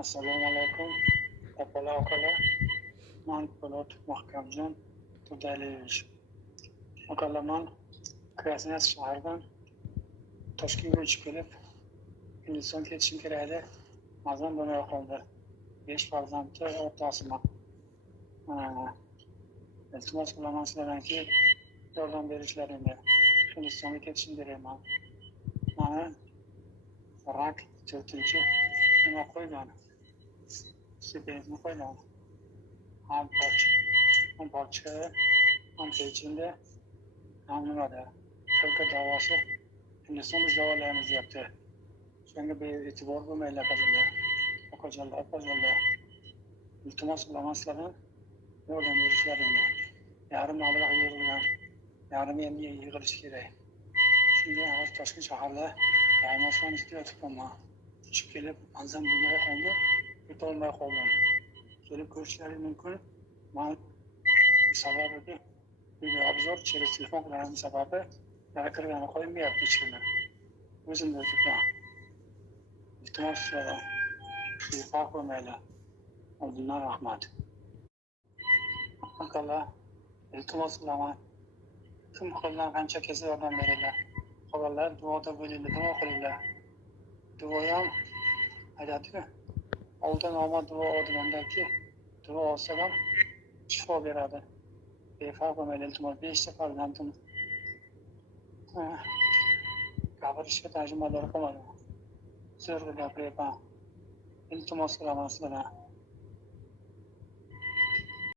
Assalomu alaykum. Opala okalar. Man Po'lat Mahkamjon Turdialievich. Okalar, man Krasnoyarsk shahridan Toshkentga uchib kelib, Hindistonga ketishim kerak edi. Mazam bo'lmay qoldi. 5 farzandni otasiman. Iltimos qilaman sizlardanki, yordam berishlaringni. Hindistonga ketishim kerakman. Mana rak 4-chi nima qo'ygan? Stipendiyani qo'ygan. Ham bochka, ham pechinda, ham nimada. Tilka davosi Hindiston biz davolaymiz deyapti. Shunga e'tibor bo'lmaylar qazillar. Opajonlar. Iltimos qilaman sizlardan yordam berishlaringni. Yarim mablag' yig'ilgan. Yarim endi yig'ilishi kerak. Shunga hozir Toshkent shaharda Raymonson yotibman. Uchib kelib, manzam bo'lmay qoldi. Yetolmay qoldim. Kelib ko'rishlaring mumkin. Men sababi video obzor через telefon qilaman sababi kirgani qo'ymayapti ichkini. O'zimda o'tibman. Iltimos qilaman. Farq bo'lmaydi. Oldindan rahmat. Akalar, iltimos qilaman. Kim qo'ldan qancha kelsa yordam beringlar. Xabarlar duoda bo'linglar, duo qilinglar. Duo ham aytadi-ku. Oldin omad duo degandanki, duo olsa ham shifo beradi. Befarq bo'lmaydi, iltimos 5 farzandim. Gapirishga tarjimalar qilmadim. Zo'rg'a gapiryapman. Iltimos qilaman sizlardan.